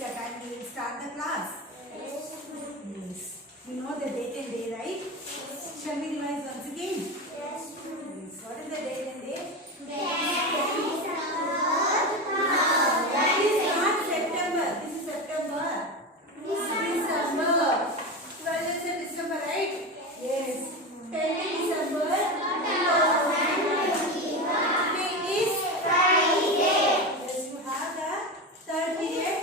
that time we will start the class. Yes. You know the date and day, right? Shall we revise once again? Yes. What is the date and day? That is not September. This is September. December. 12 is December, right? Yes. 10 December. Today is Friday. Yes, you have the third period.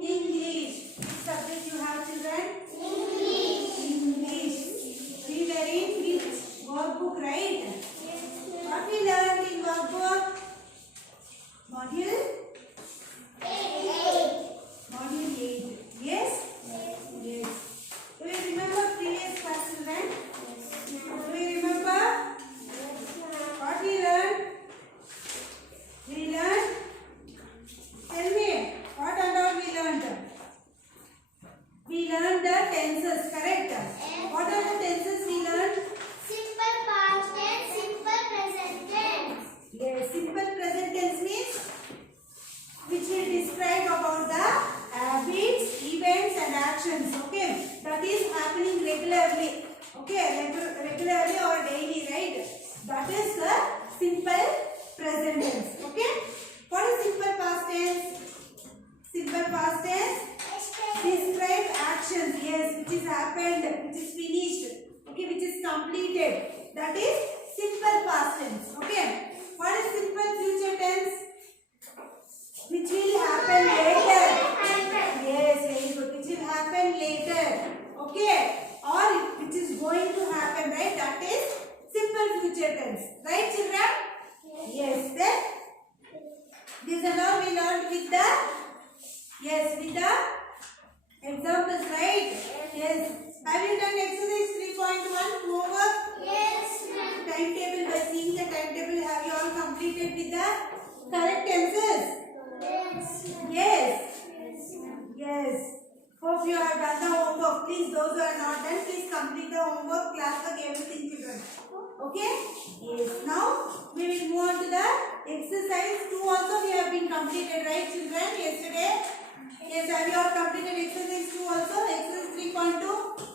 English. Which subject you have, children? English. We were in which workbook, right? What we learned in workbook? Module 8. Yes? Yes. Do you remember previous class, children? Do you remember? What we learned? We learned? Tell me, what and all we learned? We learned the tenses, correct? What are the tenses we learned? Simple past tense, simple present tense. Yes, simple present tense means which will describe about the habits, events and actions. Okay, that is happening regularly. Okay, regularly or daily, right? That is the simple present tense. Okay, what is simple past tense? Simple past tense describe actions, yes, which is happened, which is finished, okay, which is completed. That is simple past tense. Okay, what is simple future tense? Which will happen later. Yes, very good. Which will happen later. Okay, or which is going to happen, right? That is simple future tense. Right, children? Yes. Then this and all we learned with the with the examples, right? Yes. Have you done exercise 3.1 homework? Yes, ma'am. Timetable, by seeing the timetable, have you all completed with the correct tenses? Yes. Yes. Hope you have done the homework. Please, those who are not done, please complete the homework, class work, everything children. Okay? Yes. Now, we will move on to the exercise 2 also we have been completed, right children? Yesterday? Yes, have you all completed exercise 2 also? Exercise 3.2?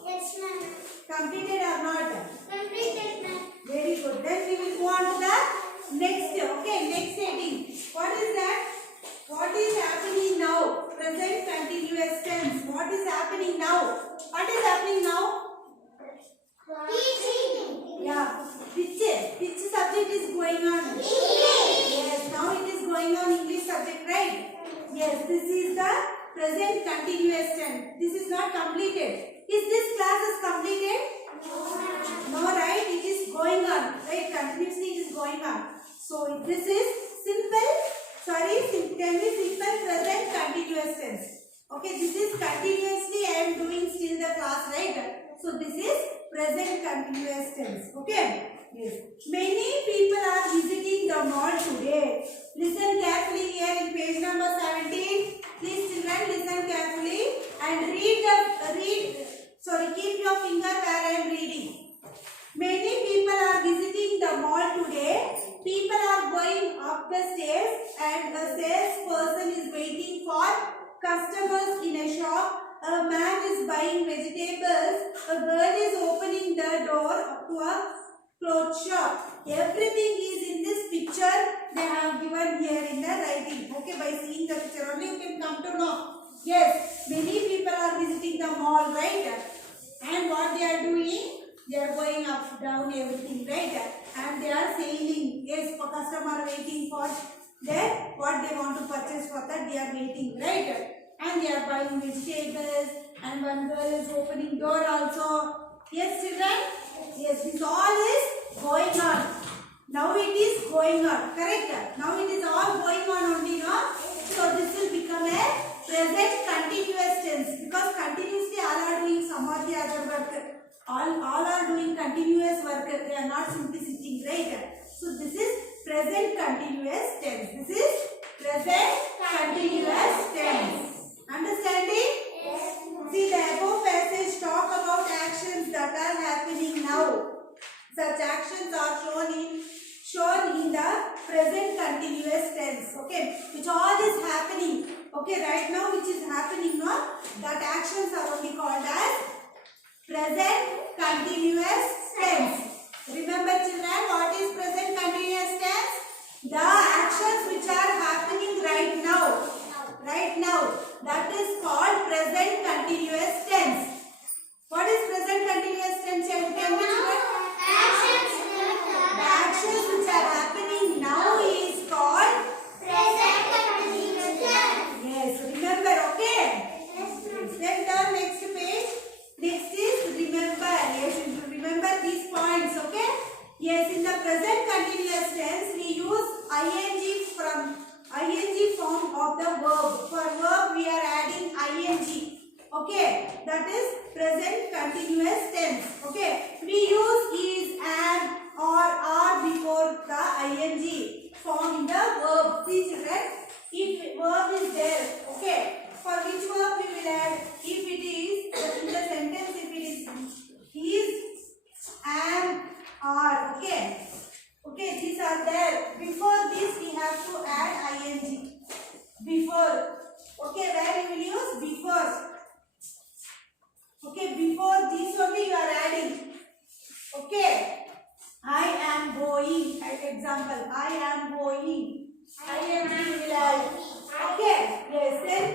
Yes, ma'am. Completed or not? Completed, ma'am. Very good. Then we will move on to the next. Okay, next heading. What is that? What is happening now? Present continuous tense. What is happening now? What is happening now? Teaching. Yeah. Which subject is going on? English. Yes, now it is going on English subject, right? Yes, this is the present continuous tense. This is not completed. Is this class is completed? No, right? It is going on. Right? Continuously it is going on. So this is simple present continuous tense. Okay, this is continuously I am doing still the class, right? So this is present continuous tense. Okay? Yes. Many people are visiting the mall today. Listen carefully here in page number 17. Please children listen carefully and keep your finger where I am reading. Many people are visiting the mall today. People are going up the stairs and a salesperson is waiting for customers in a shop. A man is buying vegetables. A girl is opening the door to a clothes shop. Everything is in this picture they have given here in the writing. Okay, by seeing the picture only you can come to know. Yes, many people are visiting the mall, right? And what they are doing? They are going up, down, everything, right? And they are saying, yes, for customer waiting for their what they want to purchase, for that they are waiting, right? And they are buying vegetables, and one girl is opening door also. Yes, children? Yes, this all is going on. Now it is going on, correct? Now it is all going on only, no? So this will become a present continuous tense, because continuously all are doing some or the other work. All are doing continuous work. They are not simply sitting, right? So this is present continuous tense. This is present continuous tense. Understanding? Yes. See, the above passage talk about actions that are happening now. Such actions are shown in the present continuous tense. Okay, which all is happening. Okay, right now which is happening now, that actions are only called as present continuous tense. Remember children, what is present continuous tense? The actions which are happening right now. Right now. That is called present continuous tense. What is present continuous tense? Tell me children. The actions which are happening now is called Present continuous tense. yes. Remember, okay? Then turn next page. Next is remember. Yes, you should remember these points, okay? Yes, in the present continuous tense, we use ing form of the verb. For verb, we are adding ing. Okay, that is present continuous tense. Okay, we use is, am, or are before the ing form in the verb. See children, if verb is there, okay, for which verb we will add? If it is in the sentence, if it is, am, are, okay. Okay, these are there. Before this, we have to add ing. Before. Okay, where you will use? Before. Okay, before this only you are adding. Okay. I am going. Example. I am going. ing will add. Okay. Yes. Then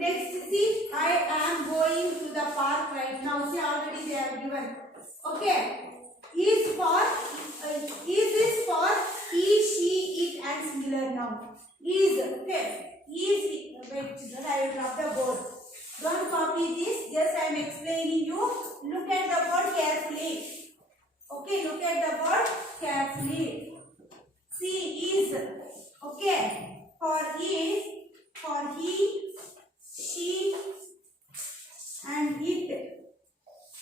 next see. I am going to the park right now. See, already they have given. Okay. Is for is this for he, she, it and singular noun. Is, okay. Is, wait, I will drop the board. Don't copy this. Just I am explaining you. Look at the board carefully. Okay, look at the board carefully. See, is, okay. For is, for he, she and it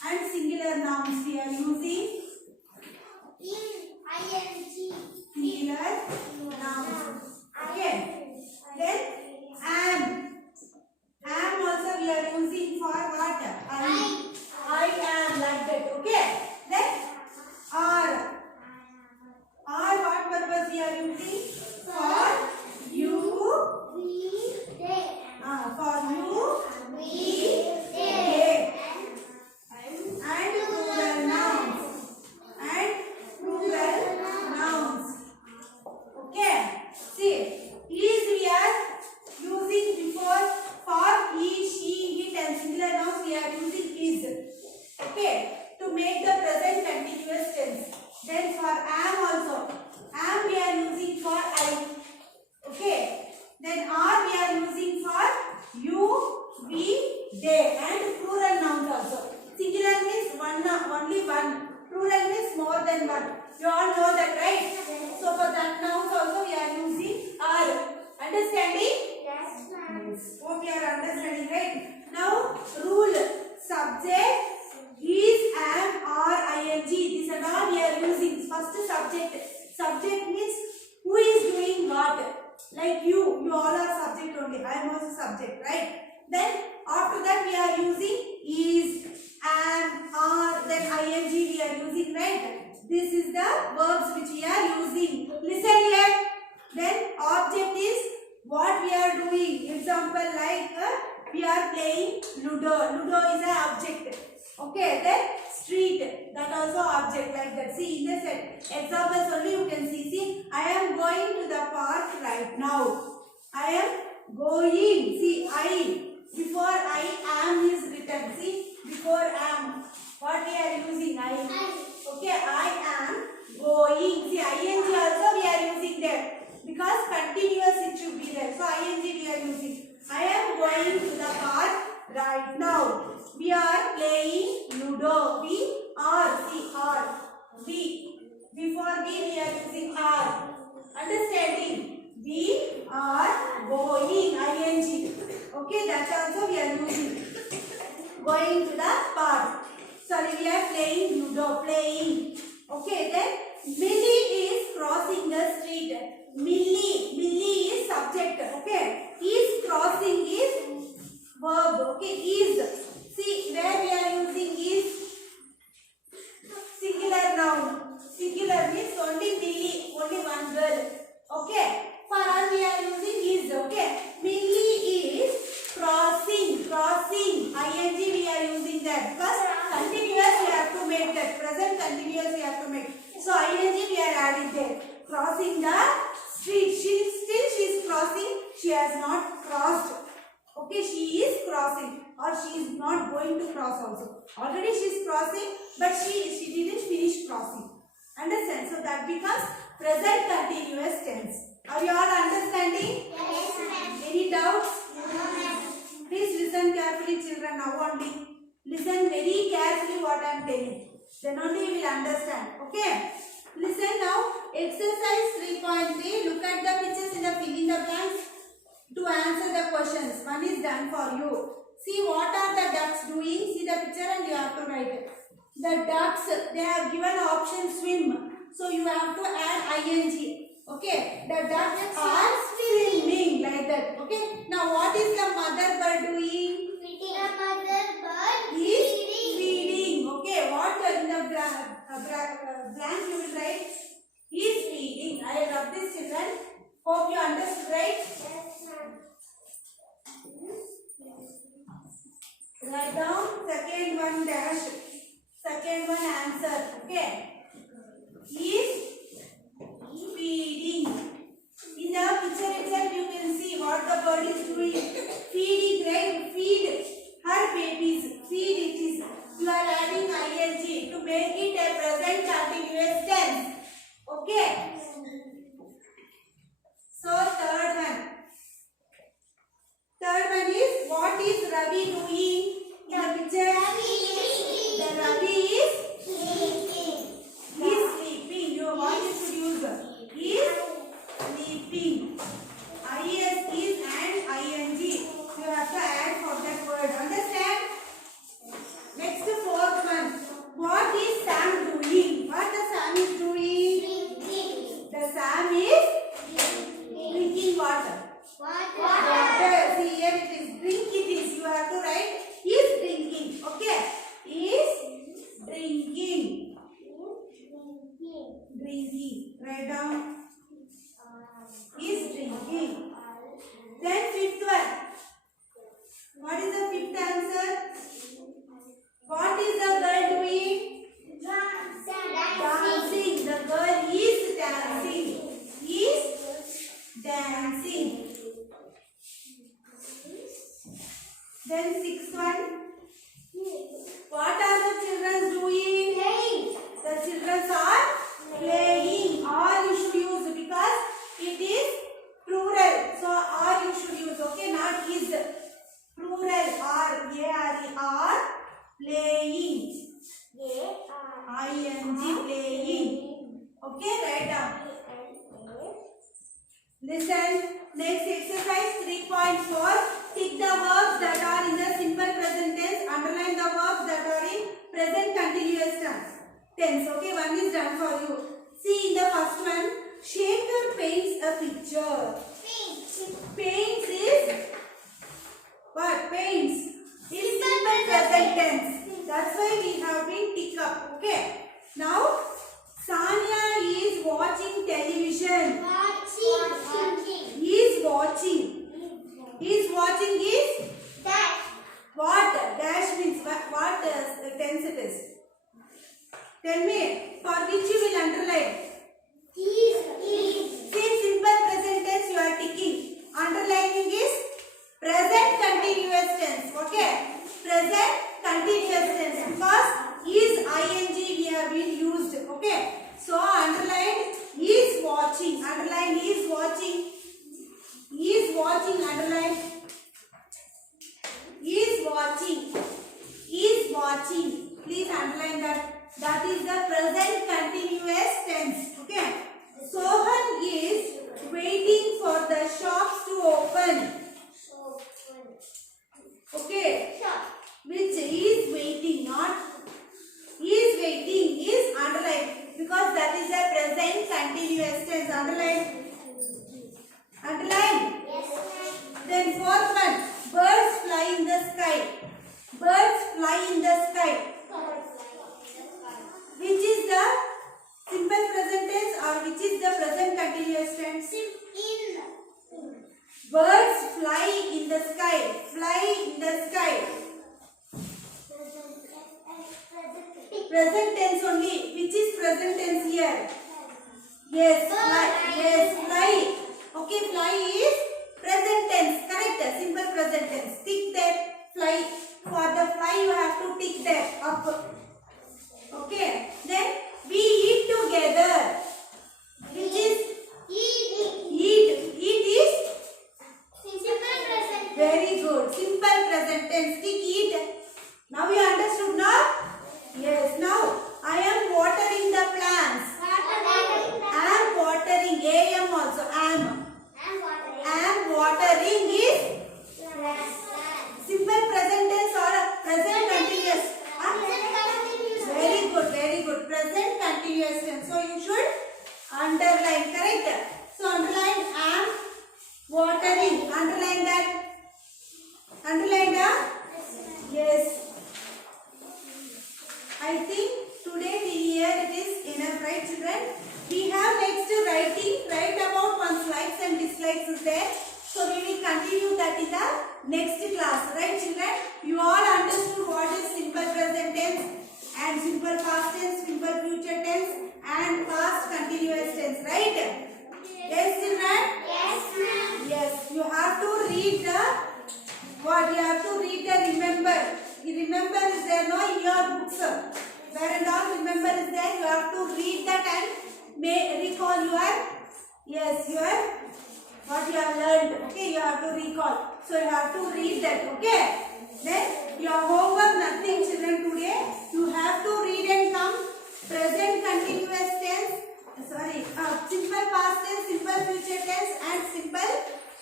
and singular nouns we are using singular nouns. Okay. Then am also we are using for what? I am, like that. Okay. Then are what purpose we are using? For you. For you. They. And plural nouns. Okay. See, is we are using before for he, she, it and singular nouns we are using is. Okay. To make the present continuous tense. Then for am also. Am we are using for I. Okay. Then are we are using for you, we, they and plural nouns also. Singular means only one. Plural means more than one. You all know that, right? So for that nouns also we are using are. Understanding? Yes, ma'am. Hope you are understanding, right? Now rule. Subject is, am, are, ing. These are all we are using. First subject. Subject means who is doing what. Like you all are subject only. I am also subject, right? Then after that we are using is, am, are, then ing we are using, right? This is the verbs which we are using. Listen here. Then object is what we are doing. Example like we are playing Ludo. Ludo is an object. Okay. Then street, that also object, like that. See in the set examples only you can see. See, I am going to the park right now. I am going. See, I. Before I am is written. See, before am. What we are using? I. Okay, I am going. See, ing also we are using there. Because continuous it should be there. So, ing we are using. I am going to the park right now. We are playing Ludo. We are. See, are. We. Before we are using are. Understanding? We are going. ing. Okay, that also we are using. Going to the park. Sorry, we are playing Ludo. Playing. Okay, then Millie is crossing the street. Millie is subject. Okay, is crossing is verb. Okay, is. See, where we are using is singular noun. Singular means only Millie, only one girl. Okay, for us we are using is. Okay, Millie is that. Present continuous we have to make. So ing we are adding there. Crossing the street. She is crossing. She has not crossed. Okay, she is crossing or she is not going to cross also. Already she is crossing, but she didn't finish crossing. Understand? So that becomes present continuous tense. Are you all understanding? Yes, ma'am. Any doubts? No, ma'am. Please listen carefully, children. Now only listen very carefully what I am telling. Then only you will understand. Okay? Listen now. Exercise 3.3. Look at the pictures in the fill in the blanks to answer the questions. One is done for you. See what are the ducks doing. See the picture and you have to write it. The ducks, they have given option swim. So you have to add ing. Okay. The ducks are swimming like that. Okay. Now what is the mother bird doing? The mother bird Is feeding. feeding. Okay. What in the blank you will write? Is feeding. I love this, children. Hope you understood, right? Yes, ma'am. Write down second one dash. Second one answer. Okay. Is feeding. In the picture itself you can see what the bird is doing. Feeding, right? Feed her babies. Feed it is. You are adding ing to make it a present continuous tense. Okay. So third one. Third one is what is Ravi doing? In the picture. The Ravi is sleeping. You what you should use? Is sleeping. Is and ing. You have to add for that word. Understand? Next fourth one. What is Sam doing? What the Sam is doing? The Sam is drinking water. Water. See here it is. Drink it is. You have to write is drinking. Okay. Is drinking. Drinking. Write down. Is drinking. Then fifth one. What is the fifth answer? What is the girl doing? Dancing. The girl is dancing. Is dancing. Then sixth one. What are the children doing? Playing. The children are playing. Or you should use because it is plural. So or you should use. Okay, not is. Plural. Are are playing. ing playing. Okay, write down. Listen. Next exercise 3.4. Tick the verbs that are in the simple present tense. Underline the verbs that are in present continuous tense. Okay, one is done for you. See in the first one, Shekhar paints a picture. Paints is what? Paints is simple present tense. That's why we have been tick up. Okay. Now Sanya is watching television. Is watching. Is watching is what? Dash means what tense it is? Tell me, for which you will underline? See, simple present tense you are ticking. Underlining is present continuous tense. Okay? Present continuous tense because is ing we have been used. Okay? So underline is watching. Underline is watching. Is watching. Underline is watching. Is watching. Please underline that. That is the present continuous tense. Okay. Sohan is waiting for the shops to open. Okay. Which is waiting, not is waiting, is underlined because that is the present continuous tense. Underline. Underline. Then fourth one, birds fly in the sky. Birds fly in the sky. Which is the simple present tense or which is the present continuous tense? Birds fly in the sky. Fly in the sky. Present tense present tense here? Yes, fly. Yes, fly. Okay, fly is present tense. Correct. Simple present tense. Tick that fly. For the fly, you have to tick that up. Okay. Then we eat together. Which is Eat. eat. Eat is Simple present. very good. Simple present tense. Tick eat. Now you understood now? Yes. Now I am watering the plants. I am watering. AM also. Am watering is simple present tense or present continuous. Very good. Very good. Present continuous tense. So you should underline. Correct. So underline am watering. Underline that. Underline that. Yes. I think today here it is enough, right, children? We have next writing. Write about one's likes and dislikes is there. So we will continue that in the next class, right, children? You all understood what is simple present tense and simple past tense, simple future tense, and past continuous tense, right? Yes, children. Yes, ma'am. Yes, you have to read the what? You have to read the remember. Remember is there no in your books. Where and all remember is there. You have to read that and may recall your what you have learned. Okay, you have to recall. So you have to read that. Okay. Then your homework nothing, children. Today you have to read and come present continuous tense. Simple past tense, simple future tense, and simple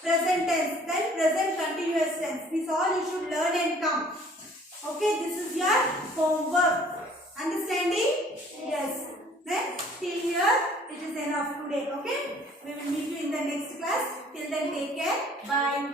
present tense. Then present continuous tense. This all you should learn and come. Okay, this is your homework. Understanding? Yes. Then till here it is enough today. Okay. We will meet you in the next class. Till then, take care. Bye.